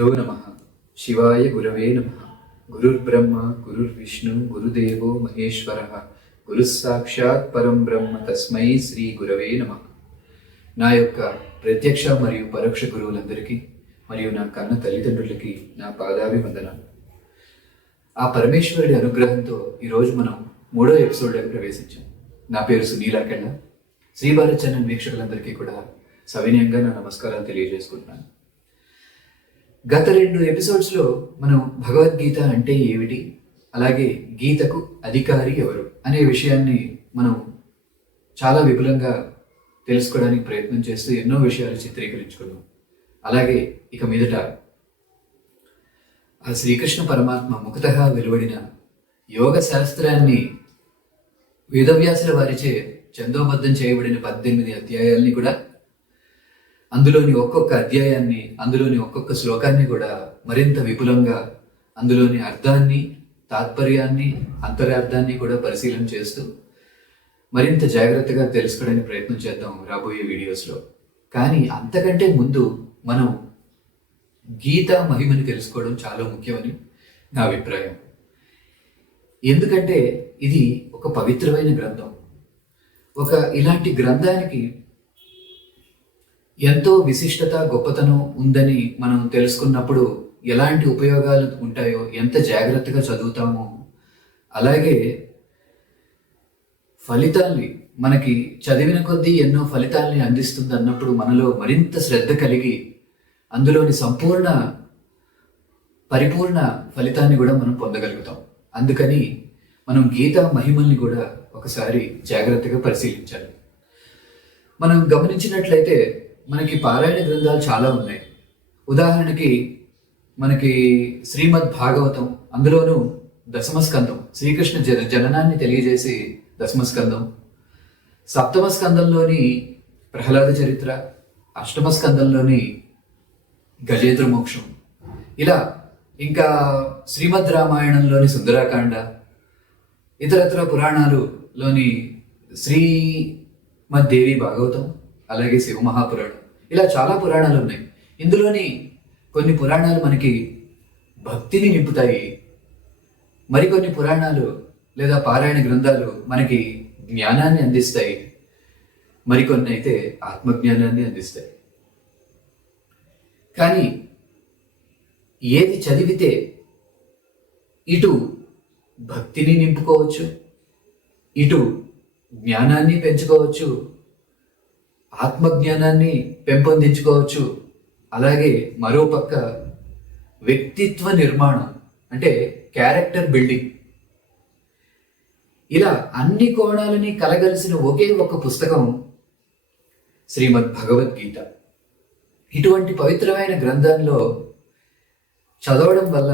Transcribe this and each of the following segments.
గురుభ్యో నమ. శివాయ గురవే నమ. గురుర్బ్రహ్మ గురుర్విష్ణు గురుదేవో మహేశ్వర. గురుస్సాక్షాత్ పరం బ్రహ్మ తస్మై శ్రీ గురవే నమ. నా యొక్క ప్రత్యక్ష మరియు పరోక్ష గురువులందరికీ మరియు నా కన్న తల్లిదండ్రులకి నా పాదాభివందనాలు. ఆ పరమేశ్వరుడి అనుగ్రహంతో ఈరోజు మనం 3వ ఎపిసోడ్లోకి ప్రవేశించాం. నా పేరు సునీలాకెళ్ళ. శ్రీ భారత్ ఛానల్ వీక్షకులందరికీ కూడా సవినయంగా నా నమస్కారాలు తెలియజేసుకుంటున్నాను. గత 2 ఎపిసోడ్స్లో మనం భగవద్గీత అంటే ఏమిటి, అలాగే గీతకు అధికారి ఎవరు అనే విషయాన్ని మనం చాలా విపులంగా తెలుసుకోవడానికి ప్రయత్నం చేస్తూ ఎన్నో విషయాలు చిత్రీకరించుకున్నాం. అలాగే ఇక మీదట ఆ శ్రీకృష్ణ పరమాత్మ ముఖతః వెలువడిన యోగ శాస్త్రాన్ని వేదవ్యాసుల వారిచే ఛందోబద్ధం చేయబడిన 18 అధ్యాయాల్ని కూడా, అందులోని ఒక్కొక్క అధ్యాయాన్ని, అందులోని ఒక్కొక్క శ్లోకాన్ని కూడా మరింత విపులంగా, అందులోని అర్థాన్ని, తాత్పర్యాన్ని, అంతరార్థాన్ని కూడా పరిశీలన చేస్తూ మరింత జాగ్రత్తగా తెలుసుకోవడానికి ప్రయత్నం చేద్దాం రాబోయే వీడియోస్లో. కానీ అంతకంటే ముందు మనం గీత మహిమని తెలుసుకోవడం చాలా ముఖ్యమని నా అభిప్రాయం. ఎందుకంటే ఇది ఒక పవిత్రమైన గ్రంథం. ఇలాంటి గ్రంథానికి ఎంతో విశిష్టత, గొప్పతనం ఉందని మనం తెలుసుకున్నప్పుడు ఎలాంటి ఉపయోగాలు ఉంటాయో, ఎంత జాగ్రత్తగా చదువుతామో, అలాగే ఫలితాల్ని మనకి చదివిన కొద్దీ ఎన్నో ఫలితాల్ని అందిస్తుంది అన్నప్పుడు మనలో మరింత శ్రద్ధ కలిగి అందులోని పరిపూర్ణ ఫలితాన్ని కూడా మనం పొందగలుగుతాం. అందుకని మనం గీతా మహిమల్ని కూడా ఒకసారి జాగ్రత్తగా పరిశీలించాలి. మనం గమనించినట్లయితే మనకి పారాయణ గ్రంథాలు చాలా ఉన్నాయి. ఉదాహరణకి మనకి శ్రీమద్ భాగవతం, అందులోనూ దశమస్కందం, శ్రీకృష్ణ జననాన్ని తెలియజేసి దశమస్కందం, సప్తమ స్కందంలోని ప్రహ్లాద చరిత్ర, అష్టమ స్కందంలోని గజేంద్ర మోక్షం, ఇలా ఇంకా శ్రీమద్ రామాయణంలోని సుందరాకాండ, ఇతరత్ర పురాణాలులోని శ్రీమద్దేవి భాగవతం, అలాగే శివమహాపురాణం, ఇలా చాలా పురాణాలు ఉన్నాయి. ఇందులోని కొన్ని పురాణాలు మనకి భక్తిని నింపుతాయి, మరికొన్ని పురాణాలు లేదా పారాయణ గ్రంథాలు మనకి జ్ఞానాన్ని అందిస్తాయి, మరికొన్ని అయితే ఆత్మజ్ఞానాన్ని అందిస్తాయి. కానీ ఏది చదివితే ఇటు భక్తిని నింపుకోవచ్చు, ఇటు జ్ఞానాన్ని పెంచుకోవచ్చు, ఆత్మజ్ఞానాన్ని పెంపొందించుకోవచ్చు, అలాగే మరోపక్క వ్యక్తిత్వ నిర్మాణం అంటే క్యారెక్టర్ బిల్డింగ్, ఇలా అన్ని కోణాలని కలగలిసిన ఒకే ఒక పుస్తకం శ్రీమద్ భగవద్గీత. ఇటువంటి పవిత్రమైన గ్రంథంలో చదవడం వల్ల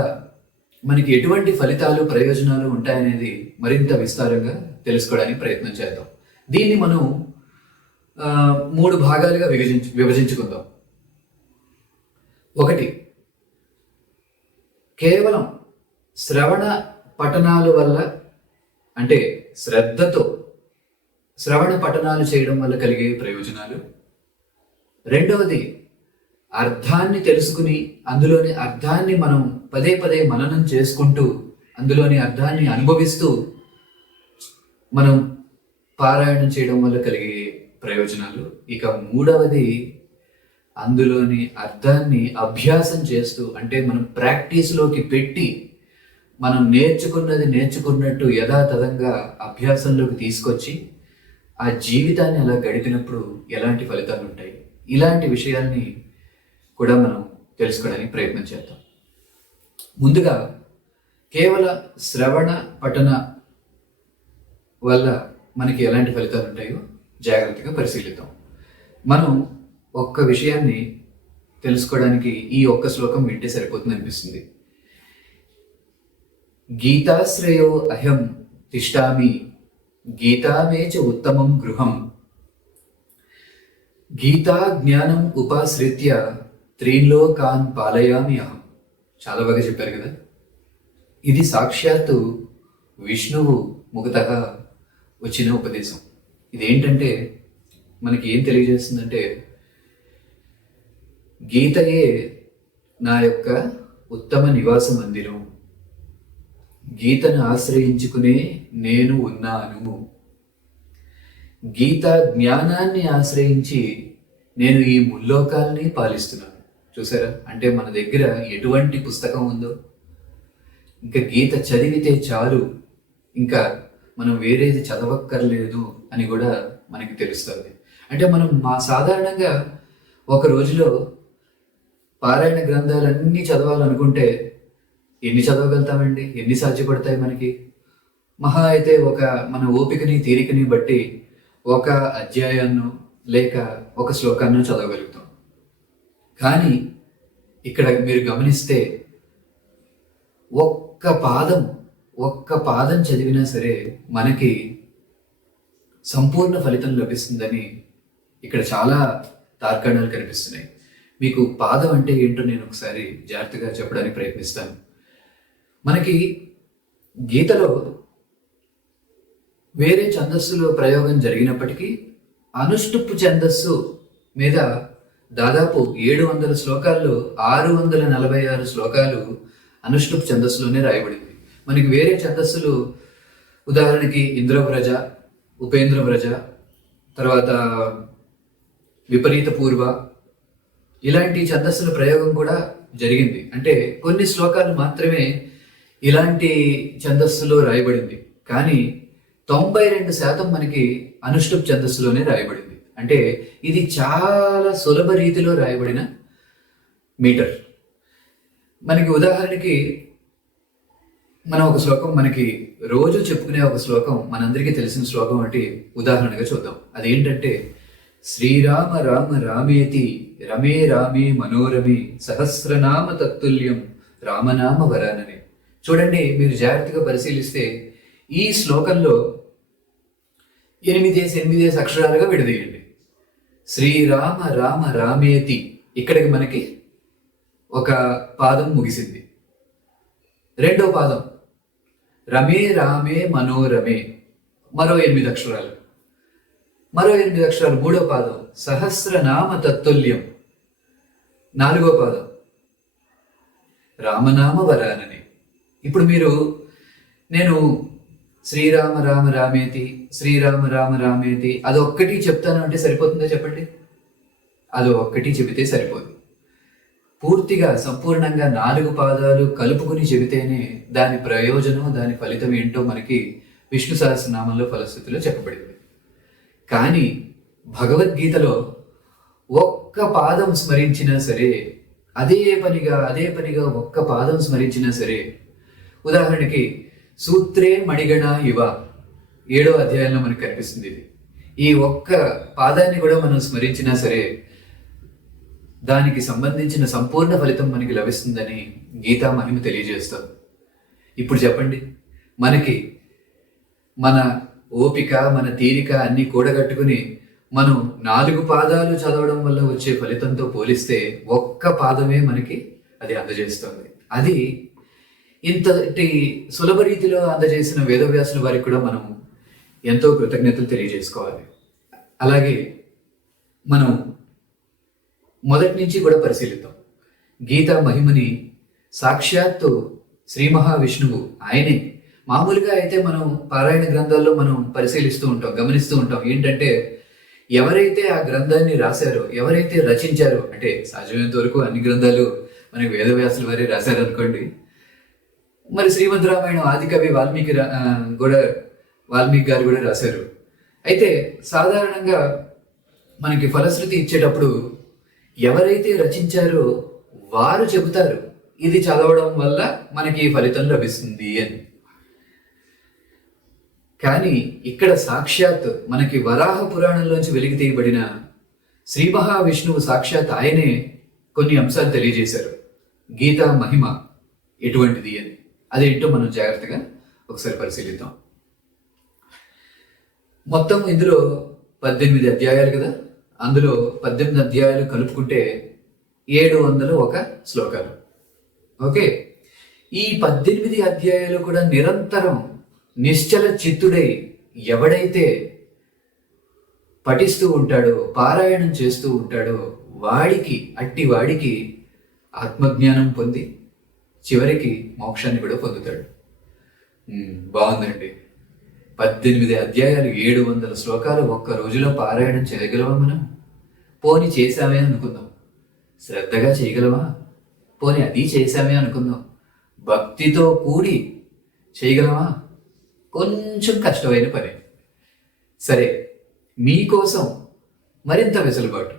మనకి ఎటువంటి ఫలితాలు, ప్రయోజనాలు ఉంటాయనేది మరింత విస్తారంగా తెలుసుకోవడానికి ప్రయత్నం చేద్దాం. దీన్ని మనం 3 భాగాలుగా విభజించుకుందాం. 1, కేవలం శ్రవణ పఠనాల వల్ల, అంటే శ్రద్ధతో శ్రవణ పఠనాలు చేయడం వల్ల కలిగే ప్రయోజనాలు. 2వది, అర్థాన్ని తెలుసుకుని అందులోని అర్థాన్ని మనం పదే పదే మననం చేసుకుంటూ అందులోని అర్థాన్ని అనుభవిస్తూ మనం పారాయణం చేయడం వల్ల కలిగే ప్రయోజనాలు. ఇక 3వది, అందులోని అర్థాన్ని అభ్యాసం చేస్తూ, అంటే మనం ప్రాక్టీస్లోకి పెట్టి మనం నేర్చుకున్నట్టు యథాతథంగా అభ్యాసంలోకి తీసుకొచ్చి ఆ జీవితాన్ని అలా గడిపినప్పుడు ఎలాంటి ఫలితాలు ఉంటాయి, ఇలాంటి విషయాల్ని కూడా మనం తెలుసుకోవడానికి ప్రయత్నం చేద్దాం. ముందుగా కేవల శ్రవణ పఠన వల్ల మనకి ఎలాంటి ఫలితాలు ఉంటాయో జాగ్రత్తగా పరిశీలిద్దాం. మనం ఒక్క విషయాన్ని తెలుసుకోవడానికి ఈ ఒక్క శ్లోకం వింటే సరిపోతుంది అనిపిస్తుంది. గీతాశ్రయో అహం తిష్టామి గీతామే చ ఉత్తమం గృహం గీతా జ్ఞానం ఉపాశ్రిత్య త్రీలోకాన్ పాలయామి అహం. చాలా బాగా చెప్పారు కదా. ఇది సాక్షాత్తు విష్ణువు ముఖతః వచ్చిన ఉపదేశం. ఇదేంటంటే మనకి ఏం తెలియజేస్తుందంటే, గీతయే నా యొక్క ఉత్తమ నివాస మందిరం, గీతను ఆశ్రయించుకునే నేను ఉన్నాను. గీత జ్ఞానాన్ని ఆశ్రయించి నేను ఈ ముల్లోకాల్ని పాలిస్తున్నాను. చూసారా, అంటే మన దగ్గర ఎటువంటి పుస్తకం ఉందో, ఇంకా గీత చదివితే చాలు, ఇంకా మనం వేరేది చదవక్కర్లేదు అని కూడా మనకి తెలుస్తుంది. అంటే మనం సాధారణంగా ఒక రోజులో పారాయణ గ్రంథాలన్నీ చదవాలనుకుంటే ఎన్ని చదవగలుగుతామండి? ఎన్ని సాధ్యపడతాయి మనకి? మహా అయితే మన ఓపికని తీరికని బట్టి ఒక అధ్యాయాన్ని లేక ఒక శ్లోకాన్ని చదవగలుగుతాం. కానీ ఇక్కడ మీరు గమనిస్తే ఒక్క పాదం చదివినా సరే మనకి సంపూర్ణ ఫలితం లభిస్తుందని ఇక్కడ చాలా తార్కాణాలు కనిపిస్తున్నాయి. మీకు పాదం అంటే ఏంటో నేను ఒకసారి జాగ్రత్తగా చెప్పడానికి ప్రయత్నిస్తాను. మనకి గీతలో వేరే ఛందస్సులో ప్రయోగం జరిగినప్పటికీ అనుష్టుప్పు ఛందస్సు మీద దాదాపు 700 శ్లోకాల్లో 646 శ్లోకాలు అనుష్టుప్ ఛందస్సులోనే రాయబడింది. మనకి వేరే ఛందస్సులు ఉదాహరణకి ఇంద్రవ్రజ, ఉపేంద్రవ్రజ, తర్వాత విపరీత పూర్వ, ఇలాంటి ఛందస్సుల ప్రయోగం కూడా జరిగింది. అంటే కొన్ని శ్లోకాలు మాత్రమే ఇలాంటి ఛందస్సులో రాయబడింది. కానీ 92% మనకి అనుష్టుప్ ఛందస్సులోనే రాయబడింది. అంటే ఇది చాలా సులభ రీతిలో రాయబడిన మీటర్. మనకి ఉదాహరణకి మనం ఒక శ్లోకం, మనకి రోజు చెప్పుకునే ఒక శ్లోకం, మనందరికీ తెలిసిన శ్లోకం అంటే ఉదాహరణగా చూద్దాం. అదేంటంటే శ్రీరామ రామ రామేతి రమే రామే మనోరమే సహస్రనామ తత్తుల్యం రామనామ వరాననే. చూడండి, మీరు జాగ్రత్తగా పరిశీలిస్తే ఈ శ్లోకంలో 8 అక్షరాలుగా విడదీయండి. శ్రీరామ రామ రామేతి, ఇక్కడికి మనకి ఒక పాదం ముగిసింది. రెండో పాదం రమే రామే మనోరమే, మరో 8 అక్షరాలు. మూడో పాదం సహస్రనామ తత్తుల్యం. నాలుగో పాదం రామనామ వరానని. ఇప్పుడు నేను శ్రీరామ రామ రామేతి, శ్రీరామ రామ రామేతి అదొక్కటి చెప్తాను అంటే సరిపోతుందో చెప్పండి? అదొక్కటి చెబితే సరిపోదు. పూర్తిగా సంపూర్ణంగా 4 పాదాలు కలుపుకుని చెబితేనే దాని ప్రయోజనం, దాని ఫలితం ఏంటో మనకి విష్ణు సహస్రనామంలో ఫలశ్రుతిలో చెప్పబడింది. కానీ భగవద్గీతలో ఒక్క పాదం స్మరించినా సరే, అదే పనిగా ఒక్క పాదం స్మరించినా సరే, ఉదాహరణకి సూత్రే మణిగణ ఇవ 7వ అధ్యాయంలో మనకు కనిపిస్తుంది. ఇది ఈ ఒక్క పాదాన్ని కూడా మనం స్మరించినా సరే దానికి సంబంధించిన సంపూర్ణ ఫలితం మనకి లభిస్తుందని గీతా మహిమ తెలియజేస్తుంది. ఇప్పుడు చెప్పండి, మనకి మన ఓపిక, మన తీరిక అన్ని కూడగట్టుకుని మనం 4 పాదాలు చదవడం వల్ల వచ్చే ఫలితంతో పోలిస్తే ఒక్క పాదమే మనకి అది అందజేస్తుంది. అది ఇంతటి సులభ రీతిలో అందజేసిన వేదవ్యాసుల వారికి కూడా మనం ఎంతో కృతజ్ఞతలు తెలియజేసుకోవాలి. అలాగే మనం మొదటి నుంచి కూడా పరిశీలిద్దాం. గీతా మహిమని సాక్షాత్తు శ్రీ మహావిష్ణువు ఆయనే. మామూలుగా అయితే మనం పారాయణ గ్రంథాల్లో మనం పరిశీలిస్తూ ఉంటాం, గమనిస్తూ ఉంటాం. ఏంటంటే ఎవరైతే ఆ గ్రంథాన్ని రాశారో, ఎవరైతే రచించారో, అంటే సహజమైనంత వరకు అన్ని గ్రంథాలు మనకి వేదవ్యాసుల వారే రాశారు అనుకోండి. మరి శ్రీమద్ రామాయణం ఆదికవి వాల్మీకి గారు కూడా రాశారు. అయితే సాధారణంగా మనకి ఫలశ్రుతి ఇచ్చేటప్పుడు ఎవరైతే రచించారో వారు చెబుతారు ఇది చదవడం వల్ల మనకి ఈ ఫలితం లభిస్తుంది అని. కానీ ఇక్కడ సాక్షాత్ మనకి వరాహ పురాణంలోంచి వెలికి తీయబడిన శ్రీ మహావిష్ణువు సాక్షాత్ ఆయనే కొన్ని అంశాలు తెలియజేశారు. గీతా మహిమ ఎటువంటిది అని, అదేంటో మనం జాగ్రత్తగా ఒకసారి పరిశీలిద్దాం. మొత్తం ఇందులో 18 అధ్యాయాలు కదా, అందులో 18 అధ్యాయాలు కలుపుకుంటే 701 శ్లోకాలు. ఓకే, ఈ 18 అధ్యాయాలు కూడా నిరంతరం నిశ్చల చిత్తుడై ఎవడైతే పఠిస్తూ ఉంటాడో, పారాయణం చేస్తూ ఉంటాడో వాడికి ఆత్మజ్ఞానం పొంది చివరికి మోక్షాన్ని కూడా పొందుతాడు. బాగుందండి. 18 అధ్యాయాలు 700 శ్లోకాలు ఒక్క రోజులో పారాయణం చేయగలవా మనం? పోని చేశామే అనుకుందాం. శ్రద్ధగా చేయగలవా? పోని అది చేశామే అనుకుందాం. భక్తితో కూడి చేయగలవా? కొంచెం కష్టమైన పని. సరే, మీకోసం మరింత వెసులుబాటు.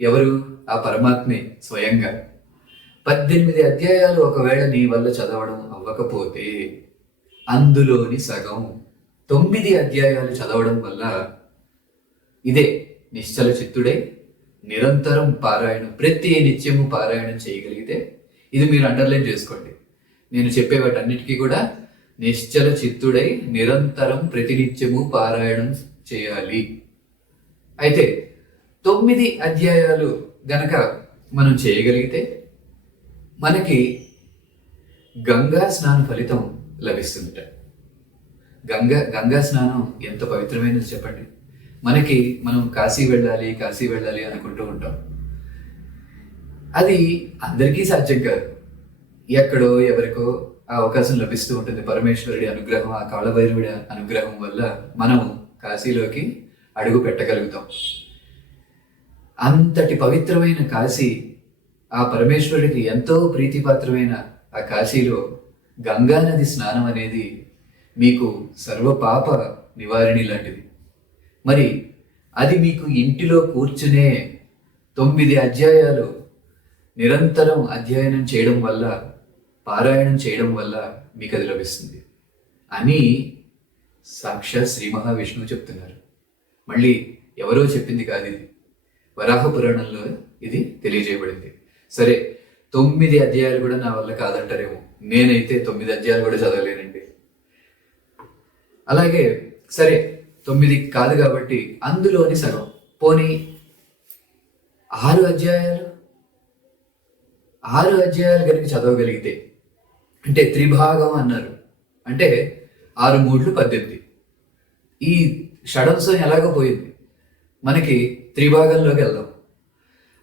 ఎవరు? ఆ పరమాత్మే స్వయంగా. 18 అధ్యాయాలు ఒకవేళ నీ వల్ల చదవడం అవ్వకపోతే అందులోని సగం 9 అధ్యాయాలు చదవడం వల్ల ఇదే నిశ్చల చిత్తుడై నిరంతరం పారాయణం, ప్రతి నిత్యము పారాయణం చేయగలిగితే, ఇది మీరు అండర్లైన్ చేసుకోండి. నేను చెప్పే వాటన్నిటికీ కూడా నిశ్చల చిత్తుడై నిరంతరం ప్రతినిత్యము పారాయణం చేయాలి. అయితే 9 అధ్యాయాలు గనక మనం చేయగలిగితే మనకి గంగా స్నాన ఫలితం లభిస్తుందట. గంగా స్నానం ఎంత పవిత్రమైనది చెప్పండి. మనం కాశీ వెళ్ళాలి అనుకుంటూ ఉంటాం. అది అందరికీ సాధ్యం కాదు. ఎక్కడో ఎవరికో ఆ అవకాశం లభిస్తూ ఉంటుంది. పరమేశ్వరుడి అనుగ్రహం, ఆ కాళభైరవుడి అనుగ్రహం వల్ల మనం కాశీలోకి అడుగు పెట్టగలుగుతాం. అంతటి పవిత్రమైన కాశీ, ఆ పరమేశ్వరుడికి ఎంతో ప్రీతిపాత్రమైన ఆ కాశీలో గంగా నది స్నానం అనేది మీకు సర్వపాప నివారిణి లాంటిది. మరి అది మీకు ఇంటిలో కూర్చునే 9 అధ్యాయాలు నిరంతరం అధ్యయనం చేయడం వల్ల, పారాయణం చేయడం వల్ల మీకు అది లభిస్తుంది అని సాక్షాత్ శ్రీ మహావిష్ణువు చెప్తున్నారు. మళ్ళీ ఎవరో చెప్పింది కాదు, ఇది వరాహ పురాణంలో ఇది తెలియజేయబడింది. సరే, 9 అధ్యాయాలు కూడా నా వల్ల కాదంటారేమో. నేనైతే 9 అధ్యాయాలు కూడా చదవలేనండి. అలాగే సరే, 9 కాదు కాబట్టి అందులోని సగం, పోనీ 6 అధ్యాయాలు కనుక చదవగలిగితే, అంటే త్రిభాగం అన్నారు, అంటే 6 3 18. ఈ షడంశం ఎలాగో పోయింది, మనకి త్రిభాగంలోకి వెళ్దాం.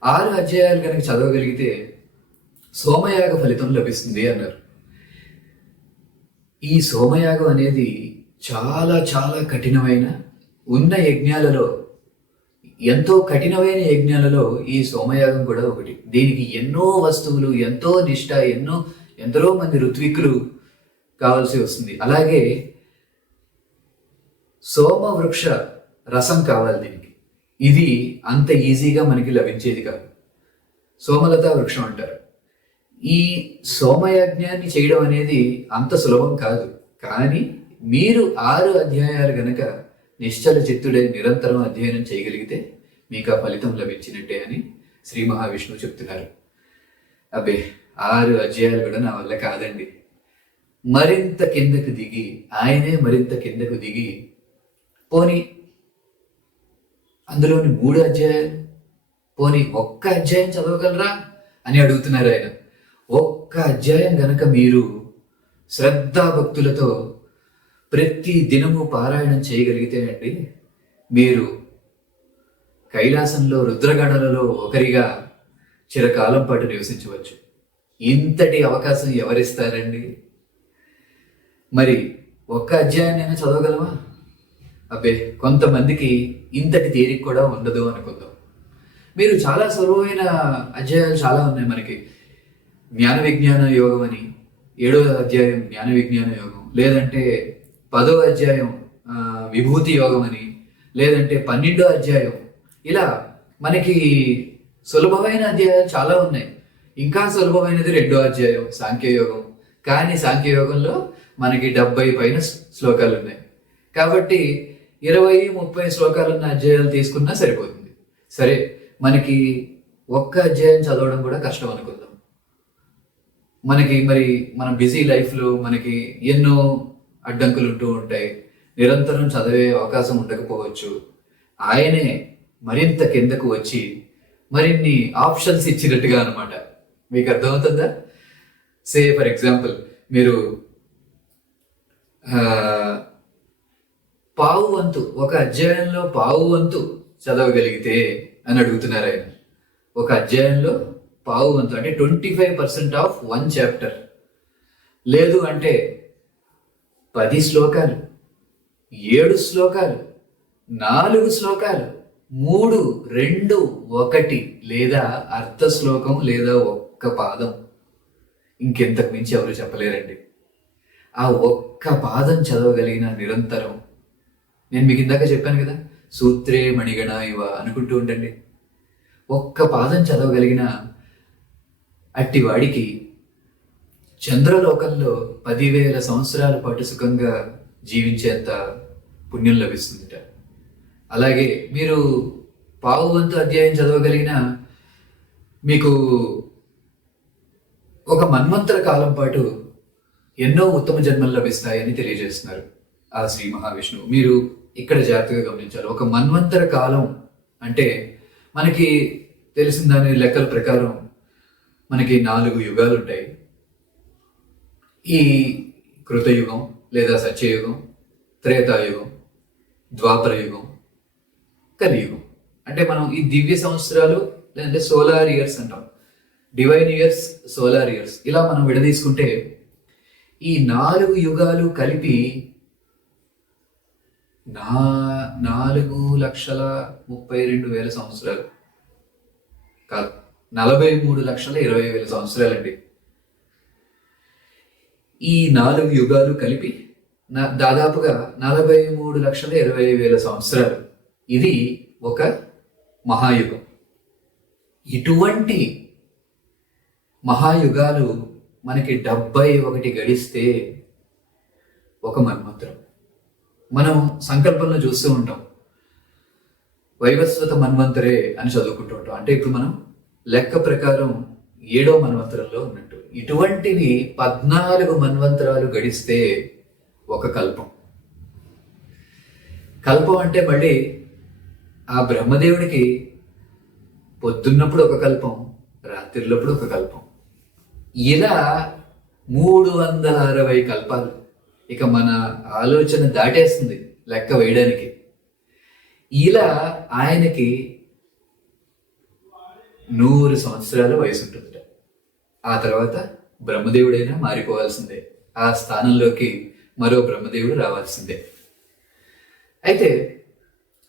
6 అధ్యాయాలు కనుక చదవగలిగితే సోమయాగ ఫలితం లభిస్తుంది అన్నారు. ఈ సోమయాగం అనేది చాలా చాలా కఠినమైన, ఉన్న యజ్ఞాలలో ఎంతో కఠినమైన యజ్ఞాలలో ఈ సోమయాగం కూడా ఒకటి. దీనికి ఎన్నో వస్తువులు, ఎంతో నిష్ఠ, ఎంతో మంది ఋత్విక్కులు కావాల్సి వస్తుంది. అలాగే సోమ వృక్ష రసం కావాలి దీనికి. ఇది అంత ఈజీగా మనకి లభించేది కాదు. సోమలత వృక్షం అంటారు. ఈ సోమయజ్ఞాన్ని చేయడం అనేది అంత సులభం కాదు. కానీ మీరు 6 అధ్యాయాలు గనక నిశ్చల చిత్తుడే నిరంతరం అధ్యయనం చేయగలిగితే మీకు ఆ ఫలితం లభించినట్టే అని శ్రీ మహావిష్ణువు చెప్తున్నారు. అబ్బే, 6 అధ్యాయాలు కూడా నా వల్ల కాదండి. మరింత కిందకు దిగి, ఆయనే మరింత కిందకు దిగి, పోనీ అందులోని 3 అధ్యాయాలు, పోనీ 1 అధ్యాయం చదవగలరా అని అడుగుతున్నారు ఆయన. 1 అధ్యాయం గనక మీరు శ్రద్ధాభక్తులతో ప్రతి దినము పారాయణం చేయగలిగితేనండి, మీరు కైలాసంలో రుద్రగణలలో ఒకరిగా చిరకాలం పాటు నివసించవచ్చు. ఇంతటి అవకాశం ఎవరిస్తారండి? మరి 1 అధ్యాయాన్ని చదవగలవా? అబ్బే, కొంతమందికి ఇంతటి తేలిక కూడా ఉండదు అనుకుందాం. మీరు చాలా సులభమైన అధ్యాయాలు చాలా ఉన్నాయి మనకి. జ్ఞాన విజ్ఞాన యోగం అని 7వ అధ్యాయం జ్ఞాన విజ్ఞాన యోగం, లేదంటే 10వ అధ్యాయం విభూతి యోగం అని, లేదంటే 12వ అధ్యాయం. ఇలా మనకి సులభమైన అధ్యాయాలు చాలా ఉన్నాయి. ఇంకా సులభమైనది 2వ అధ్యాయం సాంఖ్యయోగం. కానీ సాంఖ్యయోగంలో మనకి 70 పైన శ్లోకాలు ఉన్నాయి. కాబట్టి 20-30 శ్లోకాలున్న అధ్యాయాలు తీసుకున్నా సరిపోతుంది. సరే, మనకి 1 అధ్యాయం చదవడం కూడా కష్టం అనుకుందాం. మరి మన బిజీ లైఫ్లో మనకి ఎన్నో అడ్డంకులు ఉంటూ ఉంటాయి. నిరంతరం చదివే అవకాశం ఉండకపోవచ్చు. ఆయనే మరింత కిందకు వచ్చి మరిన్ని ఆప్షన్స్ ఇచ్చినట్టుగా అనమాట. మీకు అర్థమవుతుందా? సే ఫర్ ఎగ్జాంపుల్, మీరు పావు వంతు, 1 అధ్యాయంలో పావు వంతు చదవగలిగితే అని అడుగుతున్నారు ఆయన. 1 అధ్యాయంలో పావు వంతు అంటే 25% ఆఫ్ 1 చాప్టర్. లేదు అంటే 10 శ్లోకాలు, 7 శ్లోకాలు, 4 శ్లోకాలు, 3, 2, 1 లేదా అర్ధ శ్లోకం లేదా ఒక్క పాదం. ఇంకెంతకు మించి ఎవరు చెప్పలేరండి. ఆ ఒక్క పాదం చదవగలిగిన నిరంతరం, నేను మీకు ఇందాక చెప్పాను కదా, సూత్రే మణిగణ ఇవ అనుకుంటూ ఉండండి. ఒక్క పాదం చదవగలిగిన అట్టి వాడికి చంద్రలోకంలో 10,000 సంవత్సరాల పాటు సుఖంగా జీవించేంత పుణ్యం లభిస్తుందిట. అలాగే మీరు పావు వంతు అధ్యాయం చదవగలిగిన మీకు ఒక మన్వంతర కాలం పాటు ఎన్నో ఉత్తమ జన్మలు లభిస్తాయని తెలియజేస్తున్నారు ఆ శ్రీ మహావిష్ణువు. మీరు ఇక్కడ జాగ్రత్తగా గమనించాలి. ఒక మన్వంతర కాలం అంటే మనకి తెలిసిన దాని లెక్కల ప్రకారం మనకి 4 యుగాలు ఉంటాయి. ఈ కృతయుగం లేదా సత్యయుగం, త్రేతాయుగం, ద్వాపర యుగం, కలియుగం. అంటే మనం ఈ దివ్య సంవత్సరాలు లేదంటే సోలార్ ఇయర్స్ అంటాం, డివైన్ ఇయర్స్, సోలార్ ఇయర్స్, ఇలా మనం విడదీసుకుంటే ఈ 4 యుగాలు కలిపి 4,32,000 సంవత్సరాలు కాదు, 43,20,000 సంవత్సరాలండి. ఈ 4 యుగాలు కలిపి దాదాపుగా 43,20,000 సంవత్సరాలు. ఇది ఒక మహాయుగం. ఇటువంటి మహాయుగాలు మనకి 71 గడిస్తే ఒక మన్వంతరం. మనం సంకల్పంలో చూస్తూ ఉంటాం, వైవస్వత మన్వంతరే అని చదువుకుంటూ ఉంటాం. అంటే ఇప్పుడు మనం లెక్క ప్రకారం 7వ మన్వంతరంలో ఉన్నట్టు. ఇటువంటివి 14 మన్వంతరాలు గడిస్తే ఒక కల్పం. కల్పం అంటే మళ్ళీ ఆ బ్రహ్మదేవుడికి పొద్దున్నప్పుడు ఒక కల్పం, రాత్రిలోప్పుడు ఒక కల్పం, ఇలా 360 కల్పాలు. ఇక మన ఆలోచన దాటేస్తుంది లెక్క వేయడానికి. ఇలా ఆయనకి 100 సంవత్సరాల వయసు ఉంటుంది. ఆ తర్వాత బ్రహ్మదేవుడైనా మారిపోవాల్సిందే, ఆ స్థానంలోకి మరో బ్రహ్మదేవుడు రావాల్సిందే. అయితే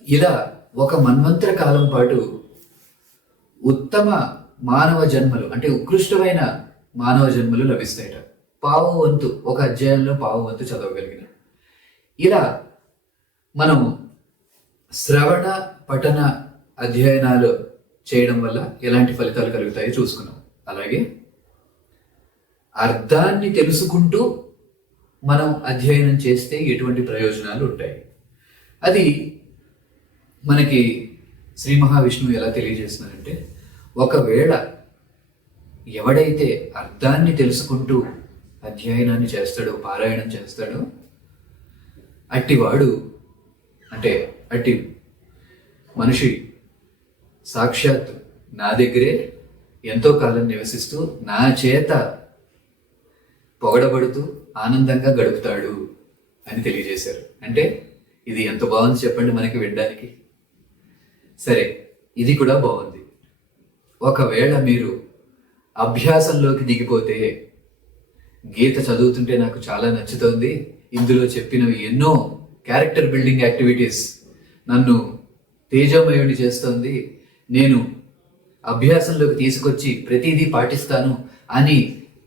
ఇలా ఒక మన్వంతర కాలం పాటు ఉత్తమ మానవ జన్మలు అంటే ఉత్కృష్టమైన మానవ జన్మలు లభిస్తాయట. పావు వంతు, ఒక అధ్యాయంలో పావు వంతు చదవగలిగిన. ఇలా మనం శ్రవణ పఠన అధ్యయనాలు చేయడం వల్ల ఎలాంటి ఫలితాలు కలుగుతాయో చూసుకున్నాం. అలాగే అర్థాన్ని తెలుసుకుంటూ మనం అధ్యయనం చేస్తే ఎటువంటి ప్రయోజనాలు ఉంటాయి, అది మనకి శ్రీ మహావిష్ణువు ఎలా తెలియజేస్తున్నారంటే, ఒకవేళ ఎవడైతే అర్థాన్ని తెలుసుకుంటూ అధ్యయనాన్ని చేస్తాడో, పారాయణం చేస్తాడో, అట్టివాడు అంటే అట్టి మనిషి సాక్షాత్ నా దగ్గరే ఎంతో కాలం నివసిస్తూ నా చేత పొగడబడుతూ ఆనందంగా గడుపుతాడు అని తెలియజేశారు. అంటే ఇది ఎంత బాగుంది చెప్పండి మనకి వినడానికి. సరే, ఇది కూడా బాగుంది. ఒకవేళ మీరు అభ్యాసంలోకి దిగిపోతే, గీత చదువుతుంటే నాకు చాలా నచ్చుతోంది, ఇందులో చెప్పినవి ఎన్నో క్యారెక్టర్ బిల్డింగ్ యాక్టివిటీస్ నన్ను తేజోమయుని చేస్తోంది, నేను అభ్యాసంలోకి తీసుకొచ్చి ప్రతిదీ పాటిస్తాను అని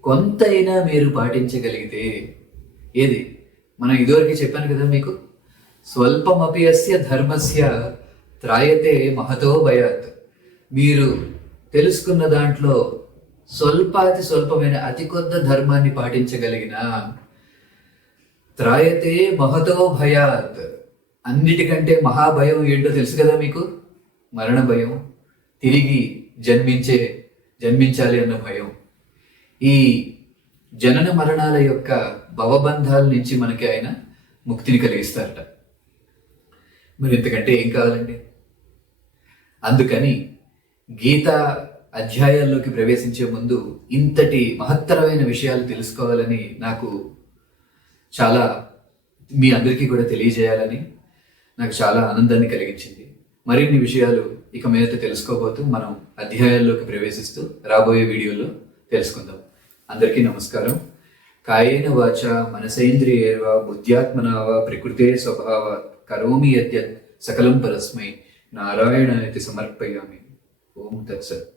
కొంతైనా మీరు పాటించగలిగితే, ఏది మనం ఇదివరకు చెప్పాను కదా మీకు, స్వల్పమపి అస్య ధర్మస్య త్రాయతే మహతో భయాత్. మీరు తెలుసుకున్న దాంట్లో స్వల్పాతి స్వల్పమైన అతి కొద్ది ధర్మాన్ని పాటించగలిగిన త్రాయతే మహతో భయాత్. అన్నిటికంటే మహాభయం ఏంటో తెలుసు కదా మీకు, మరణ భయం, తిరిగి జన్మించాలి అన్న భయం. ఈ జనన మరణాల యొక్క భవబంధాల నుంచి మనకి ఆయన ముక్తిని కలిగిస్తారట. మరి ఇంతకంటే ఏం కావాలండి? అందుకని గీత అధ్యాయాల్లోకి ప్రవేశించే ముందు ఇంతటి మహత్తరమైన విషయాలు తెలుసుకోవాలని నాకు చాలా, మీ అందరికీ కూడా తెలియజేయాలని నాకు చాలా ఆనందాన్ని కలిగించింది. మరిన్ని విషయాలు ఇక మీద తెలుసుకోబోతూ మనం అధ్యాయాల్లోకి ప్రవేశిస్తూ రాబోయే వీడియోలో తెలుసుకుందాం. అందరికీ నమస్కారం. కాయేన వాచ మనసేంద్రియైర్వా బుద్ధ్యాత్మనా వా ప్రకృతే స్వభావాత్ కరోమి యద్యత్ సకలం పరస్మై నారాయణాయతి సమర్పయామి. ఓం తత్సత్.